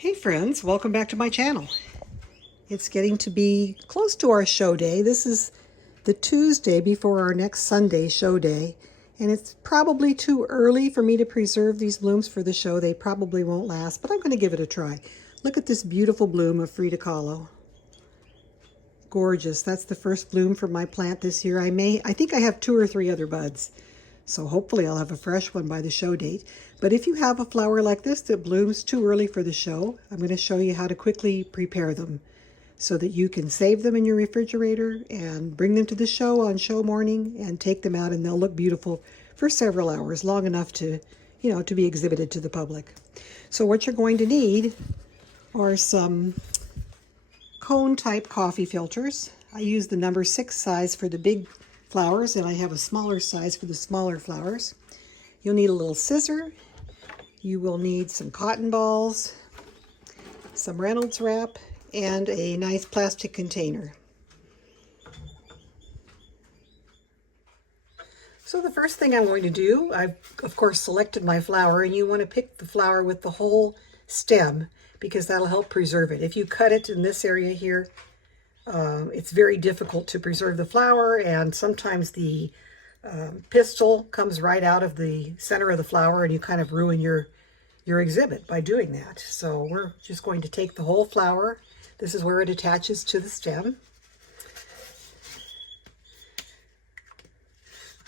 Hey friends, welcome back to my channel. It's getting to be close to our show day. This is the Tuesday before our next Sunday show day, and it's probably too early for me to preserve these blooms for the show. They probably won't last, but I'm going to give it a try. Look at this beautiful bloom of Frida Kahlo. Gorgeous. That's the first bloom from my plant this year. I think I have 2 or 3 other buds. So hopefully I'll have a fresh one by the show date. But if you have a flower like this that blooms too early for the show, I'm going to show you how to quickly prepare them so that you can save them in your refrigerator and bring them to the show on show morning and take them out, and they'll look beautiful for several hours, long enough to, to be exhibited to the public. So what you're going to need are some cone type coffee filters. I use the number 6 size for the big flowers, and I have a smaller size for the smaller flowers. You'll need a little scissor. You will need some cotton balls, some Reynolds wrap, and a nice plastic container. So the first thing I'm going to do, I've of course selected my flower, and you want to pick the flower with the whole stem because that'll help preserve it. If you cut it in this area here, it's very difficult to preserve the flower, and sometimes the pistil comes right out of the center of the flower, and you kind of ruin your exhibit by doing that. So we're just going to take the whole flower. This is where it attaches to the stem.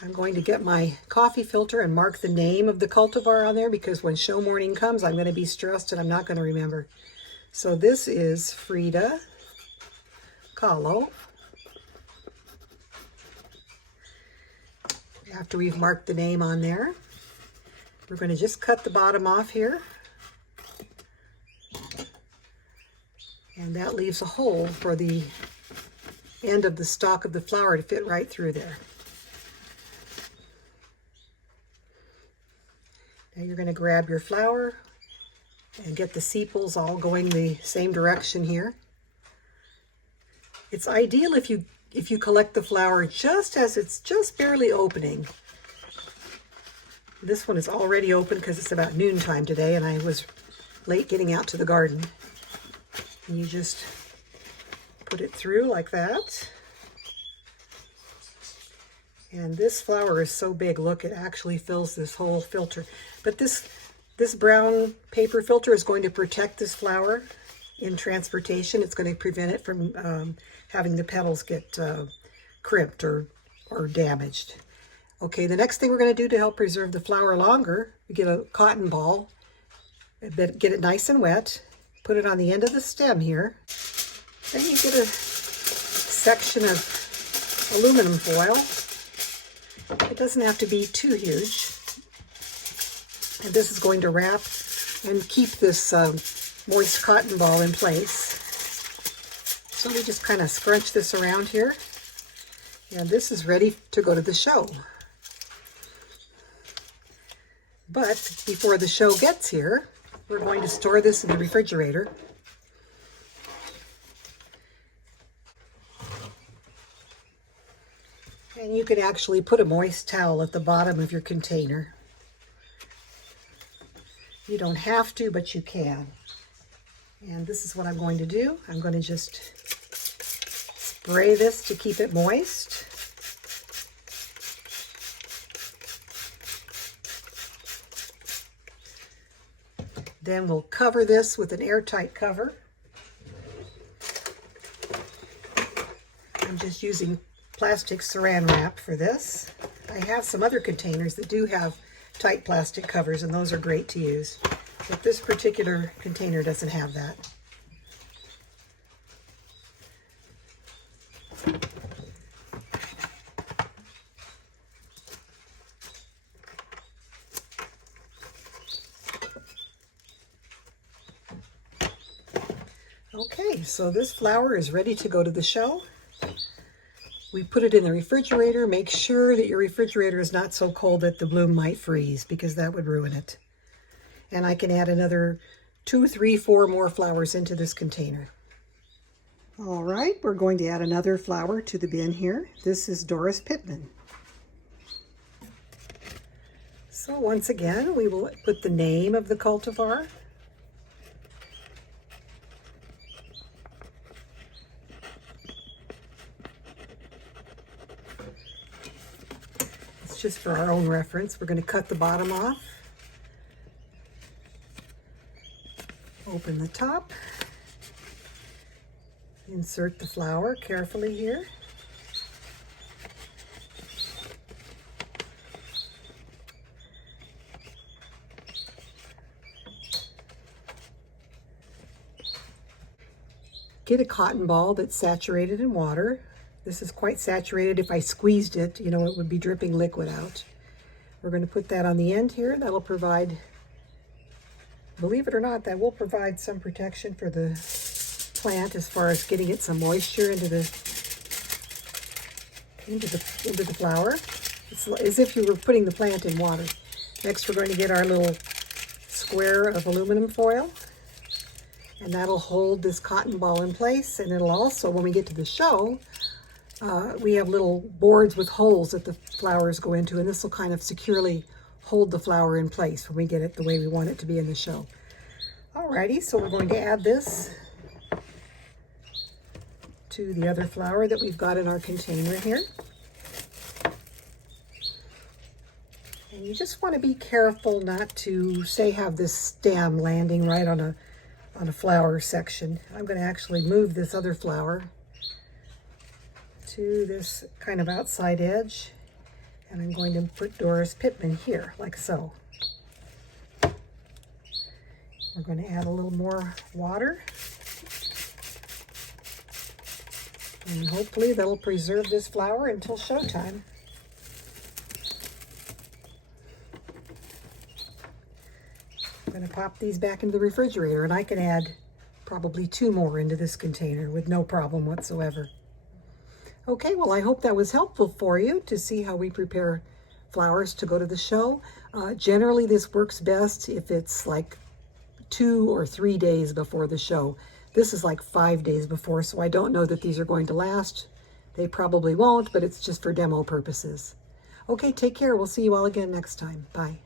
I'm going to get my coffee filter and mark the name of the cultivar on there, because when show morning comes, I'm going to be stressed and I'm not going to remember. So this is Frida Kahlo. After we've marked the name on there, we're going to just cut the bottom off here. And that leaves a hole for the end of the stalk of the flower to fit right through there. Now you're going to grab your flower and get the sepals all going the same direction here. It's ideal if you collect the flower just as it's just barely opening. This one is already open because it's about noontime today and I was late getting out to the garden. And you just put it through like that. And this flower is so big, look, it actually fills this whole filter. But this brown paper filter is going to protect this flower in transportation. It's going to prevent it from having the petals get crimped or damaged. Okay, the next thing we're going to do to help preserve the flower longer, we get a cotton ball, get it nice and wet, put it on the end of the stem here. Then you get a section of aluminum foil. It doesn't have to be too huge. And this is going to wrap and keep this moist cotton ball in place. So we just kind of scrunch this around here. And this is ready to go to the show. But before the show gets here, we're going to store this in the refrigerator. And you could actually put a moist towel at the bottom of your container. You don't have to, but you can. And this is what I'm going to do. I'm going to just spray this to keep it moist. Then we'll cover this with an airtight cover. I'm just using plastic saran wrap for this. I have some other containers that do have tight plastic covers, and those are great to use. But this particular container doesn't have that. Okay, so this flower is ready to go to the show. We put it in the refrigerator. Make sure that your refrigerator is not so cold that the bloom might freeze, because that would ruin it. And I can add another 2, 3, 4 more flowers into this container. All right, we're going to add another flower to the bin here. This is Doris Pittman. So once again, we will put the name of the cultivar just for our own reference. We're going to cut the bottom off. Open the top. Insert the flower carefully here. Get a cotton ball that's saturated in water. This is quite saturated. If I squeezed it, you know, it would be dripping liquid out. We're going to put that on the end here. That'll provide, believe it or not, that will provide some protection for the plant as far as getting it some moisture into the flower. It's as if you were putting the plant in water. Next, we're going to get our little square of aluminum foil, and that'll hold this cotton ball in place. And it'll also, when we get to the show, we have little boards with holes that the flowers go into, and this will kind of securely hold the flower in place when we get it the way we want it to be in the show. Alrighty, so we're going to add this to the other flower that we've got in our container here. And you just want to be careful not to, say, have this stem landing right on a flower section. I'm going to actually move this other flower to this kind of outside edge, and I'm going to put Doris Pittman here, like so. We're going to add a little more water, and hopefully that'll preserve this flower until showtime. I'm going to pop these back into the refrigerator, and I can add probably 2 more into this container with no problem whatsoever. Okay, well, I hope that was helpful for you to see how we prepare flowers to go to the show. Generally, this works best if it's like 2 or 3 days before the show. This is like 5 days before, so I don't know that these are going to last. They probably won't, but it's just for demo purposes. Okay, take care. We'll see you all again next time. Bye.